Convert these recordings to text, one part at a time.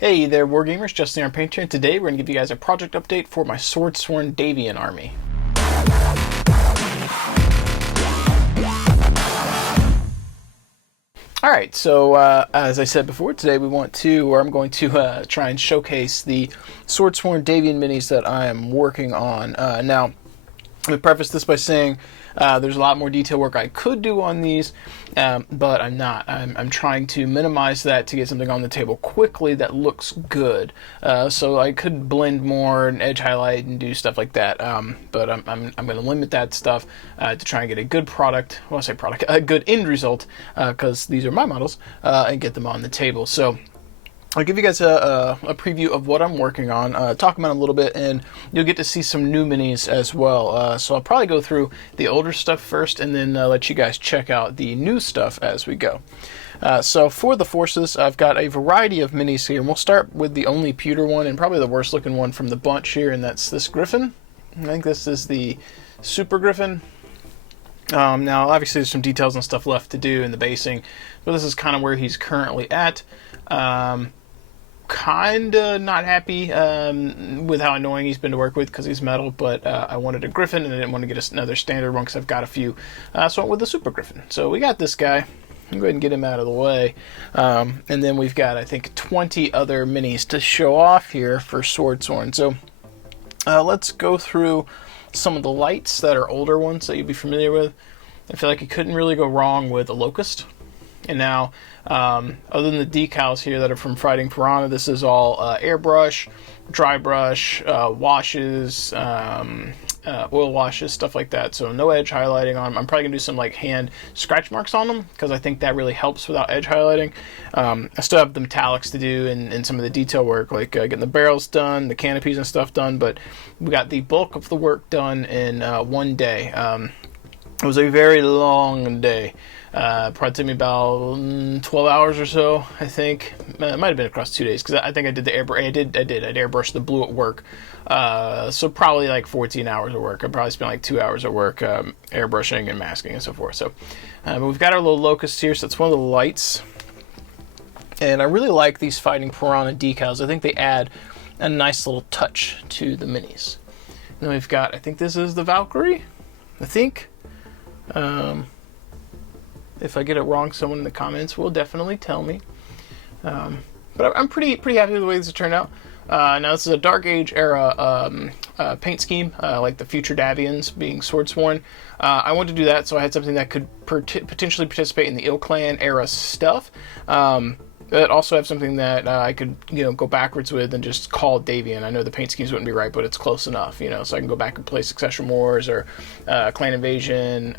Hey there, Wargamers, Justin our Painter, and today we're going to give you guys a project update for my Swordsworn Davian army. Alright, so as I said before, today I'm going to try and showcase the Swordsworn Davian minis that I am working on. Now, let me preface this by saying there's a lot more detail work I could do on these, but I'm not. I'm trying to minimize that to get something on the table quickly that looks good. So I could blend more and edge highlight and do stuff like that, but I'm going to limit that stuff to try and get a good product. Well, I say product, a good end result, because these are my models, and get them on the table. So I'll give you guys a preview of what I'm working on, talk about them a little bit, and you'll get to see some new minis as well. So I'll probably go through the older stuff first, and then let you guys check out the new stuff as we go. So for the forces, I've got a variety of minis here, and we'll start with the only pewter one, and probably the worst looking one from the bunch here, and that's this Griffin. I think this is the Super Griffin. Now, obviously, there's some details and stuff left to do in the basing, but this is kind of where he's currently at. Kinda not happy with how annoying he's been to work with because he's metal, but I wanted a Griffin and I didn't want to get another standard one because I've got a few, so I went with the Super Griffin. So we got this guy. I'll go ahead and get him out of the way, and then we've got, I think, 20 other minis to show off here for Swordsworn. So let's go through some of the lights that are older ones that you'll be familiar with. I feel like you couldn't really go wrong with a Locust. And now, other than the decals here that are from Fighting Piranha, this is all airbrush, dry brush, washes, oil washes, stuff like that. So no edge highlighting on them. I'm probably going to do some like hand scratch marks on them because I think that really helps without edge highlighting. I still have the metallics to do and some of the detail work, like getting the barrels done, the canopies and stuff done, but we got the bulk of the work done in one day. It was a very long day. Probably took me about 12 hours or so, I think. It might have been across 2 days, because I think I did the airbrush. I'd airbrushed the blue at work. So probably like 14 hours of work. I probably spent like 2 hours of work airbrushing and masking and so forth. So, but we've got our little Locust here, so that's one of the lights. And I really like these Fighting Piranha decals. I think they add a nice little touch to the minis. And then we've got, I think this is the Valkyrie, I think. If I get it wrong, someone in the comments will definitely tell me. But I'm pretty happy with the way this turned out. Now this is a Dark Age era paint scheme, like the future Davians being Swordsworn. I wanted to do that, so I had something that could potentially participate in the Ill Clan era stuff. But also have something that I could, go backwards with and just call Davian. I know the paint schemes wouldn't be right, but it's close enough, so I can go back and play Succession Wars or Clan Invasion,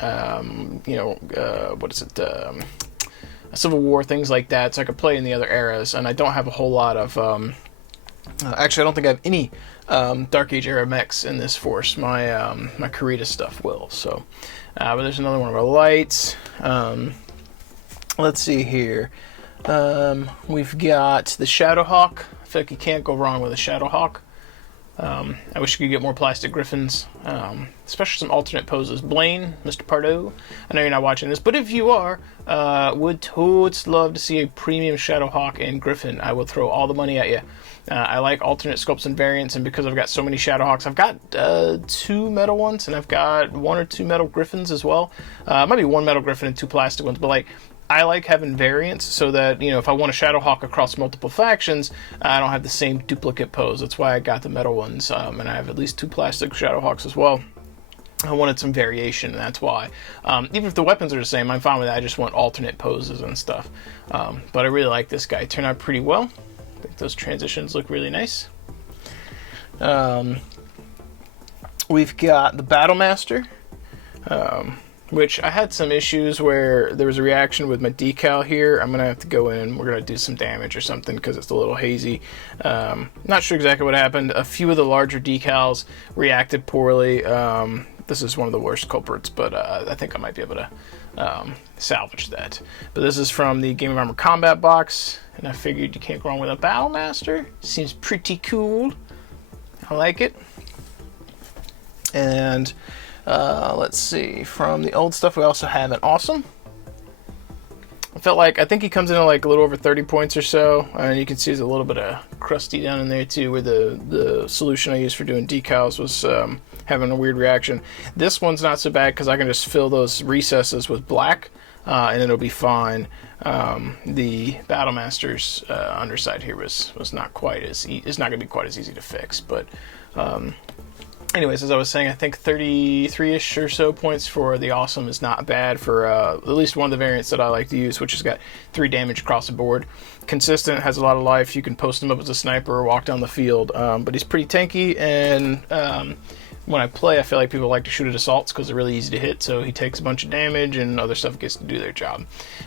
Civil War, things like that, so I could play in the other eras. And I don't have a whole lot of, actually I don't think I have any Dark Age era mechs in this force. My my Karita stuff will, so. But there's another one of our lights. Let's see here. We've got the Shadowhawk. I feel like you can't go wrong with a Shadowhawk. I wish you could get more plastic Griffins, especially some alternate poses. Blaine, Mr. Pardo, I know you're not watching this, but if you are, would totes love to see a premium Shadowhawk and Griffin. I will throw all the money at you. I like alternate sculpts and variants, and because I've got so many Shadowhawks, I've got 2 metal ones, and I've got 1 or 2 metal Griffins as well. Might be 1 metal Griffin and 2 plastic ones, but like, I like having variants so that, if I want a Shadowhawk across multiple factions, I don't have the same duplicate pose. That's why I got the metal ones, and I have at least 2 plastic Shadowhawks as well. I wanted some variation, and that's why. Even if the weapons are the same, I'm fine with that. I just want alternate poses and stuff. But I really like this guy. It turned out pretty well. I think those transitions look really nice. We've got the Battlemaster. Which I had some issues where there was a reaction with my decal here. I'm going to have to go in. We're going to do some damage or something because it's a little hazy. Not sure exactly what happened. A few of the larger decals reacted poorly. This is one of the worst culprits, but I think I might be able to salvage that. But this is from the Game of Armor Combat box, and I figured you can't go wrong with a Battlemaster. Seems pretty cool. I like it. And let's see, from the old stuff we also have an Awesome. I felt like, I think he comes in at like a little over 30 points or so, and you can see there's a little bit of crusty down in there too, where the solution I used for doing decals was having a weird reaction. This one's not so bad because I can just fill those recesses with black, and it'll be fine. The Battlemaster's underside here was not quite as it's not going to be quite as easy to fix, but anyways, as I was saying, I think 33-ish or so points for the Awesome is not bad for at least one of the variants that I like to use, which has got 3 damage across the board. Consistent, has a lot of life. You can post him up as a sniper or walk down the field, but he's pretty tanky, and when I play, I feel like people like to shoot at assaults because they're really easy to hit, so he takes a bunch of damage and other stuff gets to do their job.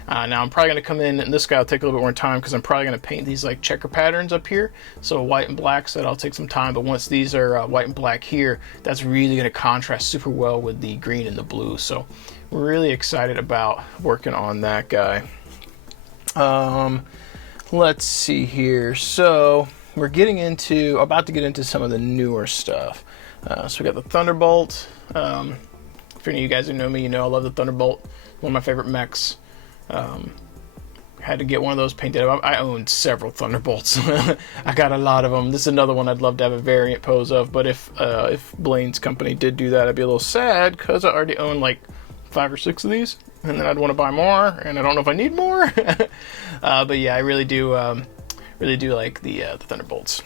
Now I'm probably going to come in, and this guy will take a little bit more time because I'm probably going to paint these like checker patterns up here, so white and black, so that'll take some time, but once these are white and black here, that's really going to contrast super well with the green and the blue, so we're really excited about working on that guy. Let's see here, so we're about to get into some of the newer stuff. So we got the Thunderbolt. If any of you guys who know me, you know I love the Thunderbolt. One of my favorite mechs. Had to get one of those painted up. I own several Thunderbolts. I got a lot of them. This is another one I'd love to have a variant pose of, but if Blaine's company did do that, I'd be a little sad because I already own like 5 or 6 of these, and then I'd want to buy more, and I don't know if I need more. But yeah, I really do like the Thunderbolts.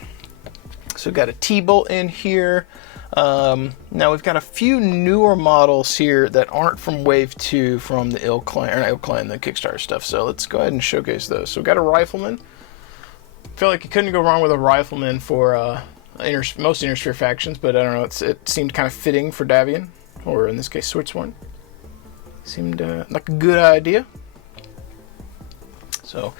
So we've got a T-Bolt in here. Now we've got a few newer models here that aren't from Wave 2 from the the Kickstarter stuff. So let's go ahead and showcase those. So we've got a Rifleman. I feel like you couldn't go wrong with a Rifleman for most Innersphere factions, but I don't know, it seemed kind of fitting for Davian, or in this case Switzerland. Seemed like a good idea. So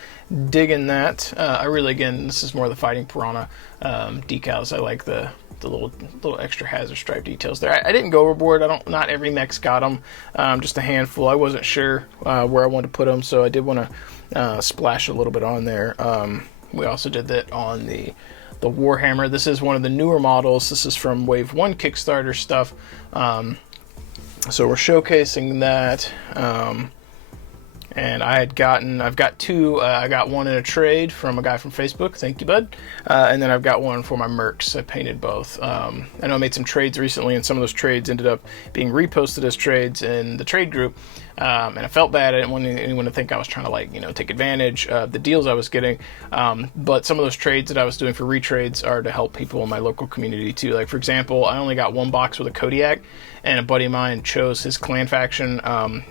digging that. I really, again, this is more of the Fighting Piranha decals. I like the little extra hazard stripe details there. I didn't go overboard. Not every mech's got them. Just a handful. I wasn't sure where I wanted to put them, so I did want to splash a little bit on there. We also did that on the Warhammer. This is one of the newer models. This is from Wave 1 Kickstarter stuff. So we're showcasing that. And I've got 2, I got one in a trade from a guy from Facebook, thank you bud, and then I've got one for my mercs. I painted both. I know I made some trades recently, and some of those trades ended up being reposted as trades in the trade group, and I felt bad. I didn't want anyone to think I was trying to take advantage of the deals I was getting, but some of those trades that I was doing for retrades are to help people in my local community too. Like for example, I only got 1 box with a Kodiak, and a buddy of mine chose his clan faction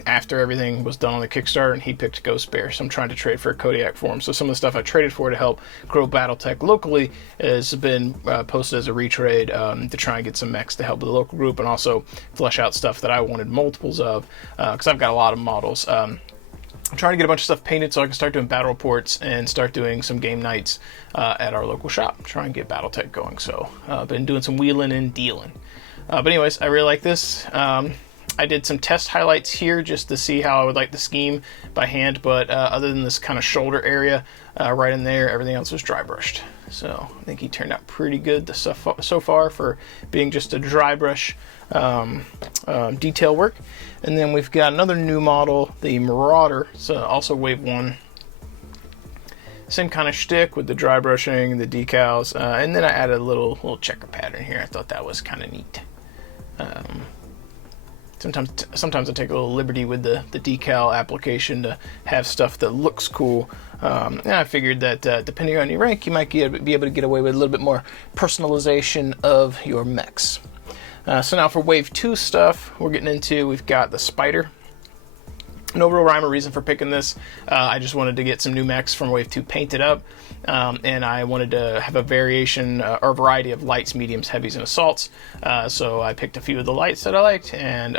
after everything was done on the Kickstarter, and he picked Ghost Bear, so I'm trying to trade for a Kodiak for him. So some of the stuff I traded for to help grow Battletech locally has been posted as a retrade to try and get some mechs to help with the local group, and also flesh out stuff that I wanted multiples of, because I've got a lot of models. I'm trying to get a bunch of stuff painted so I can start doing battle reports and start doing some game nights at our local shop, try and get Battletech going. So I've been doing some wheeling and dealing. But anyways, I really like this. I did some test highlights here just to see how I would like the scheme by hand, but other than this kind of shoulder area right in there, everything else was dry brushed. So I think he turned out pretty good so far for being just a dry brush detail work. And then we've got another new model, the Marauder, so also Wave 1. Same kind of shtick with the dry brushing, the decals, and then I added a little checker pattern here. I thought that was kind of neat. Sometimes I take a little liberty with the decal application to have stuff that looks cool, and I figured that depending on your rank, you might be able to get away with a little bit more personalization of your mechs. So now for Wave 2 stuff, we've got the Spider. No real rhyme or reason for picking this. I just wanted to get some new mechs from Wave 2 painted up, and I wanted to have a variation or variety of lights, mediums, heavies, and assaults. So I picked a few of the lights that I liked, and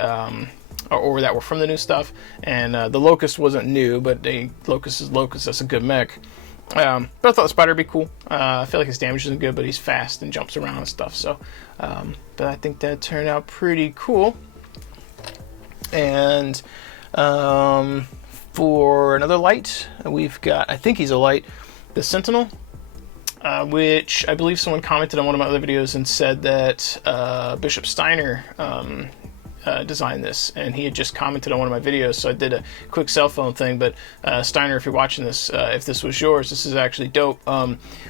or that were from the new stuff. And the Locust wasn't new, but Locust is Locust. That's a good mech. But I thought the Spider would be cool. I feel like his damage isn't good, but he's fast and jumps around and stuff. So, but I think that turned out pretty cool. And for another light, we've got, I think he's a light, the Sentinel, which I believe someone commented on one of my other videos and said that Bishop Steiner designed this, and he had just commented on one of my videos, so I did a quick cell phone thing. But Steiner, if you're watching this, if this was yours, this is actually dope.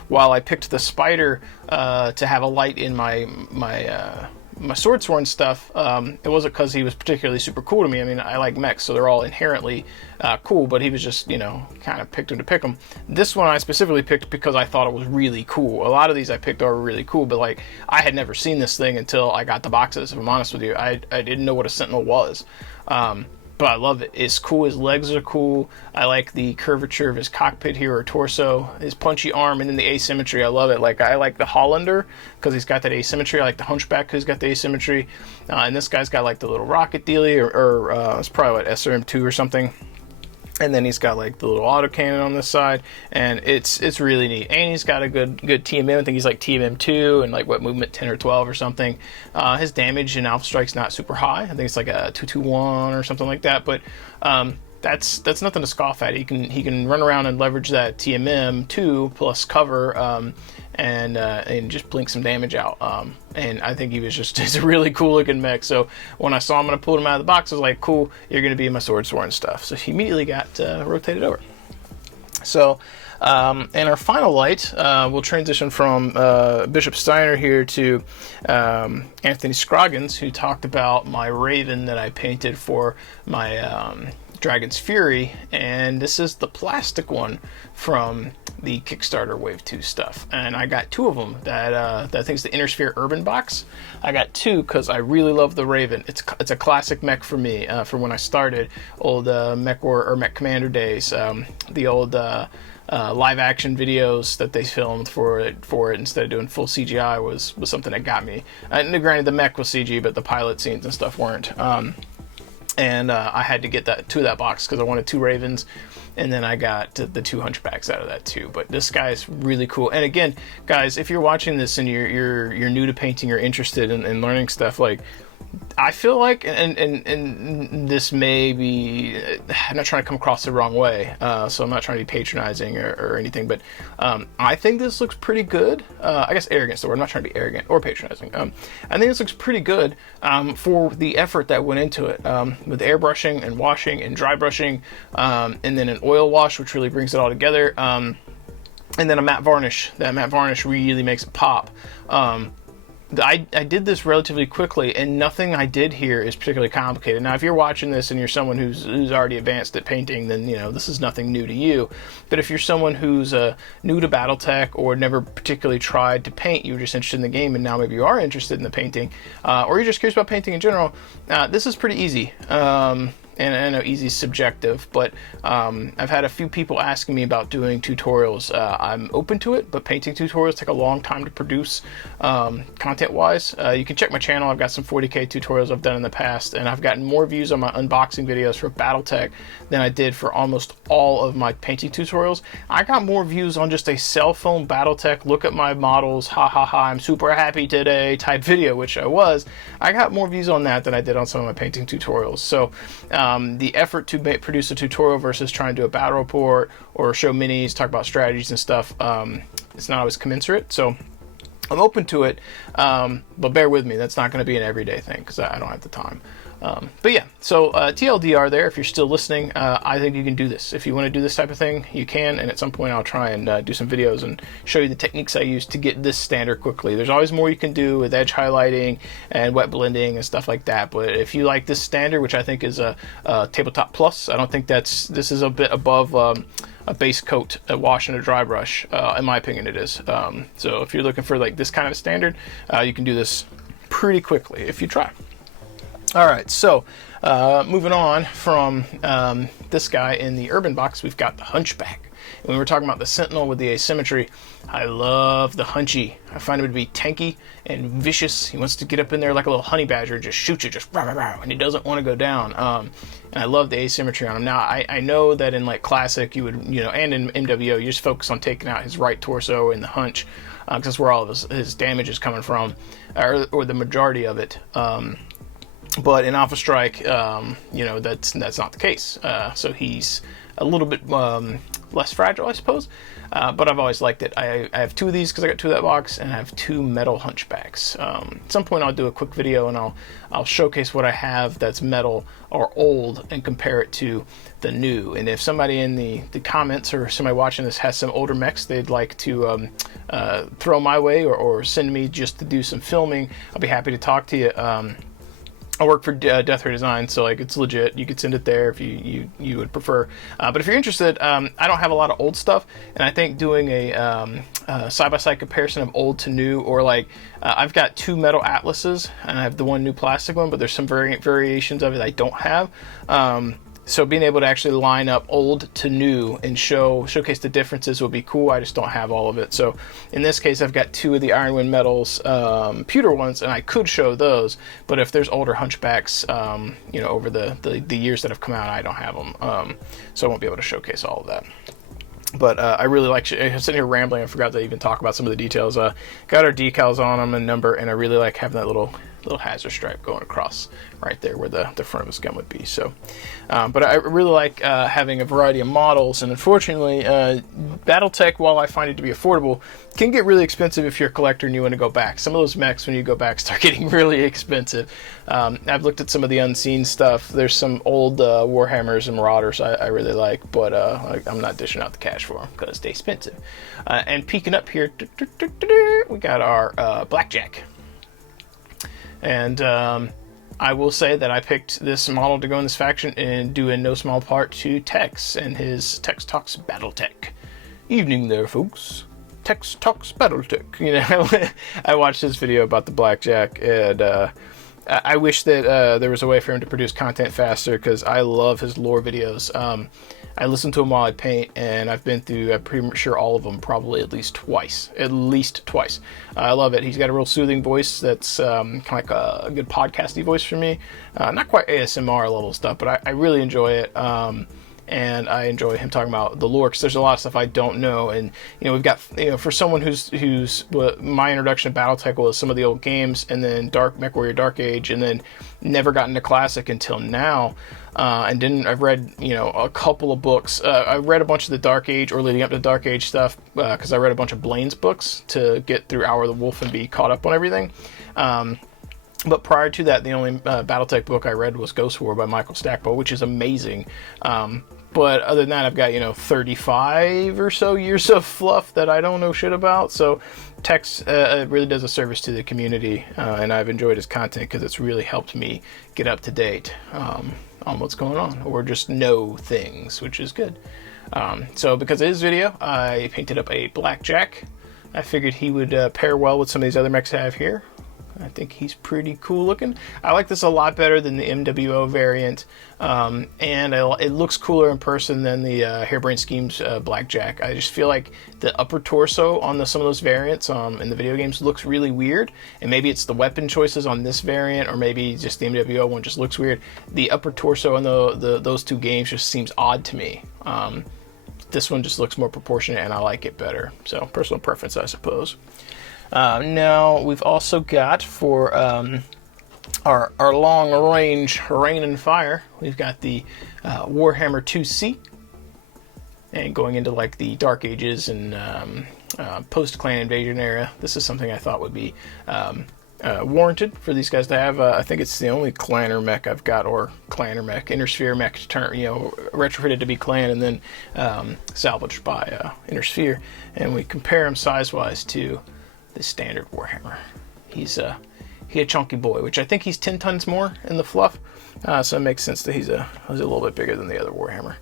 While I picked the spider to have a light in my swordsworn stuff, it wasn't because he was particularly super cool to me. I mean, I like mechs, so they're all inherently cool, but he was just, you know, kind of picked him to pick them. This one I specifically picked because I thought it was really cool. A lot of these I picked are really cool, but like, I had never seen this thing until I got the boxes, if I'm honest with you. I didn't know what a Sentinel was. But I love it. It's cool. His legs are cool. I like the curvature of his cockpit here, or torso, his punchy arm, and then the asymmetry. I love it. Like, I like the Highlander because he's got that asymmetry. I like the Hunchback who's got the asymmetry. And this guy's got like the little rocket dealy, or it's probably what, SRM2 or something. And then he's got like the little autocannon on this side, and it's really neat. And he's got a good TMM. I think he's like TMM 2 and like what, movement 10 or 12 or something. His damage in Alpha Strike's not super high. I think it's like a 221 or something like that. But that's nothing to scoff at. He can run around and leverage that TMM 2 plus cover, and just blink some damage out. And I think he's a really cool looking mech. So when I saw him and I pulled him out of the box, I was like, cool, you're going to be in my swordsworn stuff. So he immediately got rotated over. So in our final light, we'll transition from Bishop Steiner here to Anthony Scroggins, who talked about my Raven that I painted for my Dragon's Fury, and this is the plastic one from the Kickstarter Wave 2 stuff, and I got two of them. That I think is the Inner Sphere Urban box. I got two because I really love the Raven. It's a classic mech for me, from when I started old Mech War or Mech Commander days. The old live action videos that they filmed for it instead of doing full CGI was something that got me. And granted, the mech was CG, but the pilot scenes and stuff weren't. And I had to get two of that box because I wanted two Ravens, and then I got the two Hunchbacks out of that too. But this guy's really cool. And again, guys, if you're watching this and you're new to painting, you're interested in learning stuff, like, I feel like, and this may be, I'm not trying to come across the wrong way, so I'm not trying to be patronizing or anything, but I think this looks pretty good. I guess arrogant's the word. I'm not trying to be arrogant or patronizing. I think this looks pretty good for the effort that went into it, with airbrushing and washing and dry brushing, and then an oil wash, which really brings it all together, and then a matte varnish. That matte varnish really makes it pop. I did this relatively quickly, and nothing I did here is particularly complicated. Now, if you're watching this and you're someone who's already advanced at painting, then, you know, this is nothing new to you. But if you're someone who's new to Battletech or never particularly tried to paint, you were just interested in the game, and now maybe you are interested in the painting, or you're just curious about painting in general, this is pretty easy. And I know easy is subjective, but I've had a few people asking me about doing tutorials. I'm open to it, but painting tutorials take a long time to produce, content-wise. You can check my channel. I've got some 40K tutorials I've done in the past, and I've gotten more views on my unboxing videos for Battletech than I did for almost all of my painting tutorials. I got more views on just a cell phone Battletech, look at my models, ha ha ha, I'm super happy today type video, which I was. I got more views on that than I did on some of my painting tutorials. So the effort to produce a tutorial versus trying to do a battle report or show minis, talk about strategies and stuff, it's not always commensurate. So I'm open to it, but bear with me. That's not going to be an everyday thing because I don't have the time. But yeah, so TLDR there, if you're still listening, I think you can do this. If you want to do this type of thing, you can, and at some point I'll try and do some videos and show you the techniques I use to get this standard quickly. There's always more you can do with edge highlighting and wet blending and stuff like that, but if you like this standard, which I think is a tabletop plus, I don't think this is a bit above a base coat, a wash, and a dry brush. In my opinion, it is. So if you're looking for like this kind of a standard, you can do this pretty quickly if you try. All right, so moving on from this guy in the urban box, we've got the Hunchback. And when we were talking about the Sentinel with the asymmetry, I love the Hunchy. I find him to be tanky and vicious. He wants to get up in there like a little honey badger and just shoot you, just rah, rah, rah, and he doesn't want to go down. And I love the asymmetry on him. Now, I know that in like Classic, you would, you know, and in MWO, you just focus on taking out his right torso and the hunch, because that's where all of his damage is coming from, or the majority of it. But in Alpha Strike, you know, that's not the case. So he's a little bit less fragile, I suppose. But I've always liked it. I have 2 of these because I got 2 of that box, and I have 2 metal Hunchbacks. At some point I'll do a quick video and I'll showcase what I have that's metal or old and compare it to the new. And if somebody in the comments or somebody watching this has some older mechs they'd like to throw my way or send me just to do some filming, I'll be happy to talk to you. I work for Death Ray Design, so like it's legit. You could send it there if you would prefer. But if you're interested, I don't have a lot of old stuff, and I think doing a side-by-side comparison of old to new, or like I've got 2 metal atlases, and I have the 1 new plastic one, but there's some variations of it I don't have. So being able to actually line up old to new and showcase the differences would be cool. I just don't have all of it. So in this case, I've got 2 of the Ironwind Metals pewter ones, and I could show those. But if there's older Hunchbacks, you know, over the years that have come out, I don't have them. So I won't be able to showcase all of that. But I really like, I'm sitting here rambling, I forgot to even talk about some of the details. Got our decals on them and number, and I really like having that little hazard stripe going across right there where the front of his gun would be. So but I really like having a variety of models, and unfortunately Battletech, while I find it to be affordable, can get really expensive if you're a collector and you want to go back. Some of those mechs when you go back start getting really expensive. I've looked at some of the unseen stuff. There's some old Warhammers and Marauders I really like, but I'm not dishing out the cash for them because they're expensive. And peeking up here, we got our Blackjack. And I will say that I picked this model to go in this faction and due in no small part to Tex and his Tex Talks Battletech. Evening there, folks. Tex Talks Battletech. You know, I watched his video about the Blackjack, and I wish that there was a way for him to produce content faster, because I love his lore videos. I listen to him while I paint, and I've been through, I'm pretty sure all of them, probably at least twice. I love it. He's got a real soothing voice that's kind of like a good podcasty voice for me. Not quite ASMR level stuff, but I really enjoy it. And I enjoy him talking about the lore, because there's a lot of stuff I don't know. And you know, we've got, you know, for someone who's my introduction to Battletech was some of the old games, and then MechWarrior Dark Age, and then never gotten to Classic until now. And I've read, you know, a couple of books. I read a bunch of the Dark Age or leading up to Dark Age stuff, because I read a bunch of Blaine's books to get through Hour of the Wolf and be caught up on everything. But prior to that, the only Battletech book I read was Ghost War by Michael Stackpole, which is amazing. But other than that, I've got, you know, 35 or so years of fluff that I don't know shit about. So Tex really does a service to the community, and I've enjoyed his content because it's really helped me get up to date on what's going on, or just know things, which is good. So because of his video, I painted up a Blackjack. I figured he would pair well with some of these other mechs I have here. I think he's pretty cool looking. I like this a lot better than the MWO variant, and it looks cooler in person than the Harebrained Schemes Blackjack. I just feel like the upper torso on some of those variants in the video games looks really weird, and maybe it's the weapon choices on this variant, or maybe just the MWO one just looks weird. The upper torso on those 2 games just seems odd to me. This one just looks more proportionate, and I like it better. So personal preference, I suppose. Now we've also got for our long range rain and fire, we've got the Warhammer 2C, and going into like the Dark Ages and post Clan Invasion era, this is something I thought would be warranted for these guys to have. I think it's the only Clanner mech I've got, or Clanner mech, Intersphere mech, retrofitted to be Clan and then salvaged by Intersphere, and we compare them size wise to the standard Warhammer. He's a chunky boy, which I think he's 10 tons more in the fluff, so it makes sense that he's a little bit bigger than the other Warhammer.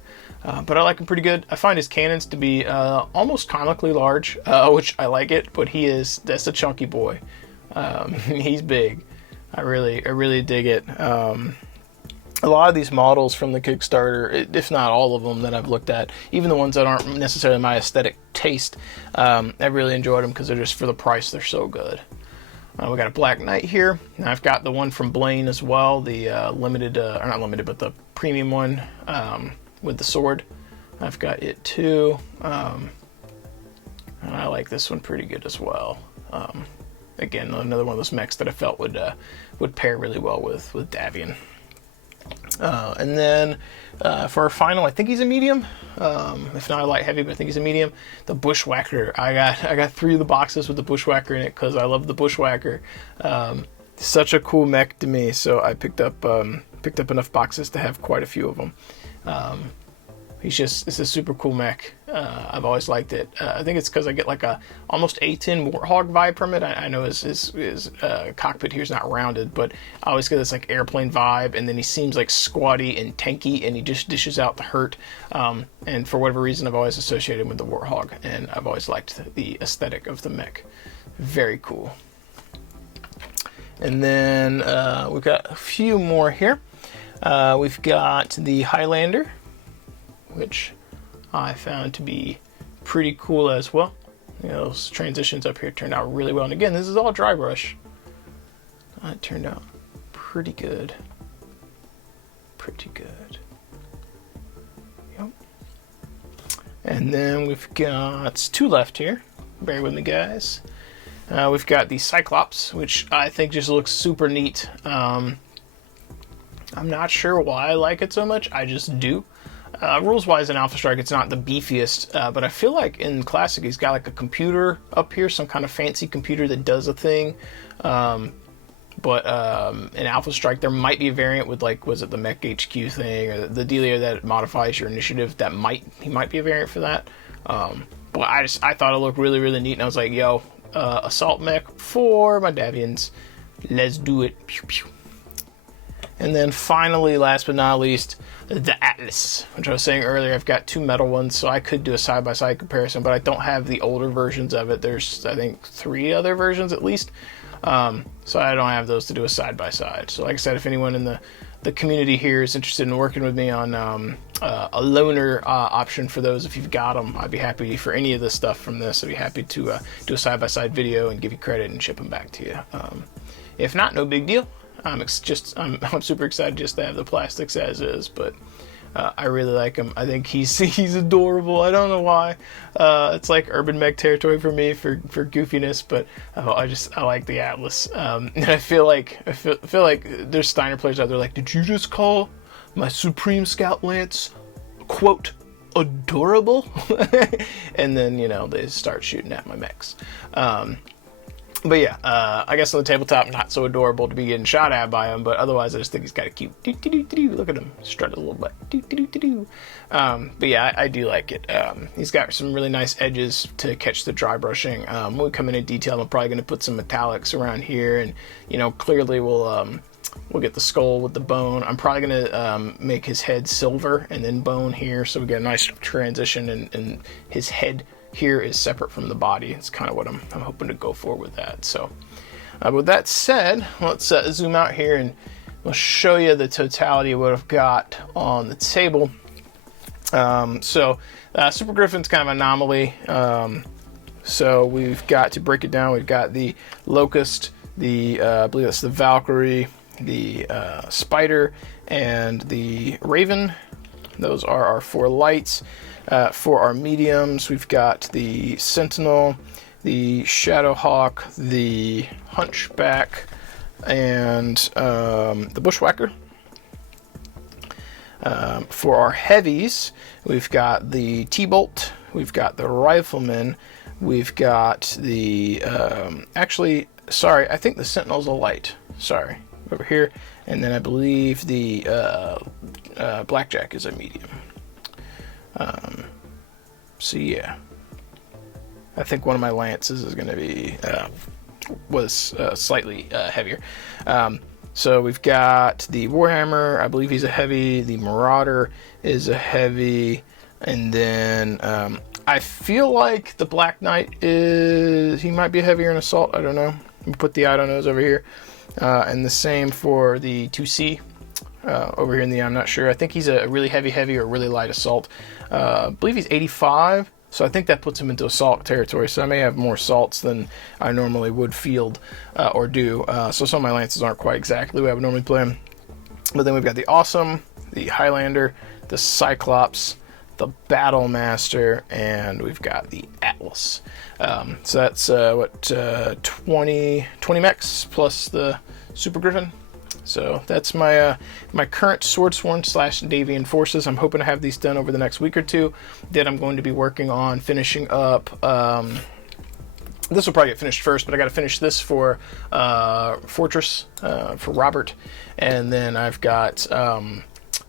But I like him pretty good. I find his cannons to be almost comically large, which I like it, but that's a chunky boy. He's big. I really dig it. A lot of these models from the Kickstarter, if not all of them that I've looked at, even the ones that aren't necessarily my aesthetic taste, I really enjoyed them because they're just, for the price, they're so good. We got a Black Knight here. And I've got the one from Blaine as well, the limited, or not limited, but the premium one with the sword. I've got it too. And I like this one pretty good as well. Again, another one of those mechs that I felt would pair really well with Davian. And then for our final, I think he's a medium. If not a light heavy, but I think he's a medium. The Bushwacker. I got 3 of the boxes with the Bushwacker in it because I love the Bushwacker. Such a cool mech to me, so I picked up enough boxes to have quite a few of them. It's a super cool mech. I've always liked it. I think it's because I get like a almost A10 Warthog vibe from it. I know his cockpit here is not rounded, but I always get this like airplane vibe. And then he seems like squatty and tanky, and he just dishes out the hurt. And for whatever reason, I've always associated him with the Warthog, and I've always liked the aesthetic of the mech. Very cool. And then we've got a few more here. We've got the Highlander, which I found to be pretty cool as well. You know, those transitions up here turned out really well. And again, this is all dry brush. It turned out pretty good. Pretty good. Yep. And then we've got 2 left here. Bear with me, guys. We've got the Cyclops, which I think just looks super neat. I'm not sure why I like it so much. I just do. Rules-wise in Alpha Strike, it's not the beefiest, but I feel like in Classic he's got like a computer up here, some kind of fancy computer that does a thing. But in Alpha Strike there might be a variant with like, was it the Mech HQ thing, or the dealio that modifies your initiative, he might be a variant for that. But I thought it looked really, really neat, and I was like, yo, assault mech for my Davians. Let's do it. Pew, pew. And then finally, last but not least, the Atlas, which I was saying earlier, I've got 2 metal ones, so I could do a side-by-side comparison, but I don't have the older versions of it. There's, I think, 3 other versions at least, so I don't have those to do a side-by-side. So like I said, if anyone in the community here is interested in working with me on a loaner option for those, if you've got them, I'd be happy for any of the stuff from this. I'd be happy to do a side-by-side video and give you credit and ship them back to you. If not, no big deal. I'm super excited just to have the plastics as is, but I really like him. I think he's adorable. I don't know why. It's like urban mech territory for me for goofiness, but I like the Atlas. And I feel like there's Steiner players out there like, did you just call my Supreme Scout Lance, quote, adorable? And then, you know, they start shooting at my mechs. But yeah, I guess on the tabletop, not so adorable to be getting shot at by him, but otherwise I just think he's got a cute look at him, strut a little bit. But yeah, I do like it. He's got some really nice edges to catch the dry brushing. When we come into detail, I'm probably going to put some metallics around here, and you know, clearly we'll get the skull with the bone. I'm probably going to make his head silver and then bone here, so we get a nice transition, and his head here is separate from the body. It's kind of what I'm hoping to go for with that. So with that said, let's zoom out here and we'll show you the totality of what I've got on the table. So Super Griffin's kind of an anomaly. So we've got to break it down. We've got the Locust, I believe that's the Valkyrie, the Spider, and the Raven. Those are our 4 lights. For our mediums, we've got the Sentinel, the Shadowhawk, the Hunchback, and the Bushwacker. For our heavies, we've got the T-Bolt, we've got the Rifleman, we've got the... actually, sorry, I think the Sentinel's a light. Sorry, over here. And then I believe the Blackjack is a medium. So yeah, I think one of my lances is going to be slightly heavier. So we've got the Warhammer, I believe he's a heavy. The Marauder is a heavy, and then I feel like the Black Knight he might be heavier in assault. I don't know. We put the I don't knows over here, and the same for the 2C. Over here in the I'm not sure. I think he's a really heavy or really light assault. I believe he's 85, so I think that puts him into assault territory. So I may have more assaults than I normally would field or do. So some of my lances aren't quite exactly the way I would normally play them. But then we've got the Awesome, the Highlander, the Cyclops, the Battle Master, and we've got the Atlas. So that's 20 mechs plus the Super Griffin. So that's my my current Swordsworn / Davian forces. I'm hoping to have these done over the next week or two. Then I'm going to be working on finishing up. This will probably get finished first, but I got to finish this for Fortress for Robert, and then I've got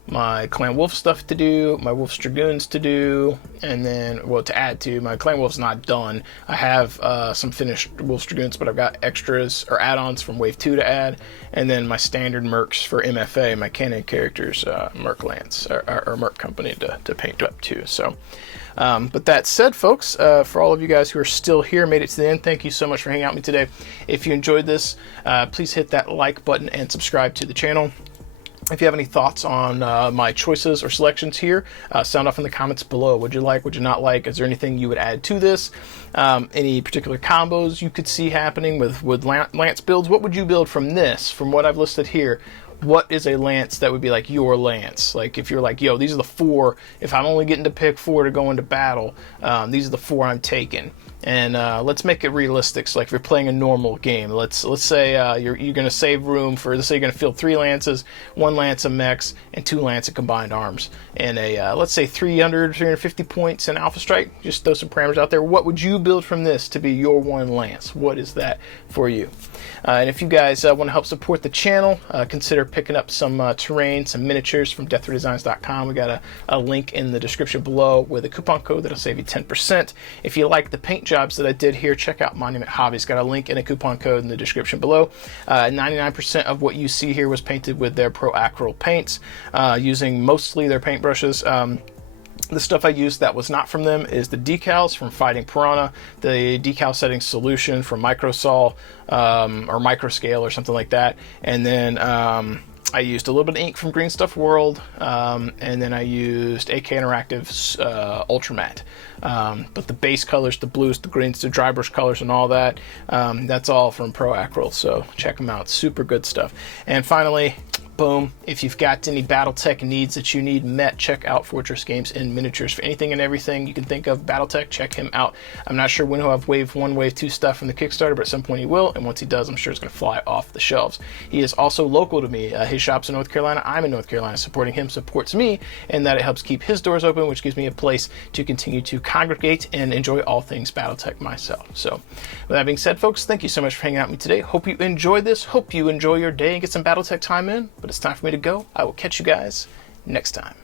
my Clan Wolf stuff to do, my Wolf's Dragoons to do, and then, well, to add to. My Clan Wolf's not done. I have some finished Wolf's Dragoons, but I've got extras or add-ons from Wave 2 to add, and then my standard Mercs for MFA, my canon characters, Merc Lance, or Merc Company to paint up too. So, but that said, folks, for all of you guys who are still here, made it to the end, thank you so much for hanging out with me today. If you enjoyed this, please hit that like button and subscribe to the channel. If you have any thoughts on my choices or selections here, sound off in the comments below. Would you like, would you not like? Is there anything you would add to this? Any particular combos you could see happening with Lance builds? What would you build from this, from what I've listed here? What is a Lance that would be like your Lance? Like if you're like, yo, these are the 4, if I'm only getting to pick 4 to go into battle, these are the 4 I'm taking. And let's make it realistic. So like if you're playing a normal game, let's say you're going to save room for, let's say you're going to field 3 Lances, 1 Lance of mechs, and 2 Lance of combined arms. And a, let's say 350 points in Alpha Strike. Just throw some parameters out there. What would you build from this to be your 1 Lance? What is that for you? And if you guys want to help support the channel, consider picking up some terrain, some miniatures from deathredesigns.com. We got a link in the description below with a coupon code that'll save you 10%. If you like the paint jobs that I did here, check out Monument Hobbies. Got a link and a coupon code in the description below. 99% of what you see here was painted with their Pro Acryl paints, using mostly their paintbrushes. The stuff I used that was not from them is the decals from Fighting Piranha, the decal setting solution from Microsol, or Microscale or something like that, and then I used a little bit of ink from Green Stuff World, and then I used AK Interactive's Ultramat. But the base colors, the blues, the greens, the dry brush colors and all that, that's all from Pro Acryl, so check them out. Super good stuff. And finally, boom, if you've got any Battletech needs that you need met, check out Fortress Games in Miniatures. For anything and everything you can think of Battletech, check him out. I'm not sure when he'll have Wave 1, Wave 2 stuff from the Kickstarter, but at some point he will, and once he does, I'm sure it's going to fly off the shelves. He is also local to me. His shop's in North Carolina. I'm in North Carolina. Supporting him supports me, and that it helps keep his doors open, which gives me a place to continue to congregate and enjoy all things Battletech myself. So, with that being said, folks, thank you so much for hanging out with me today. Hope you enjoyed this. Hope you enjoy your day and get some Battletech time in, but it's time for me to go. I will catch you guys next time.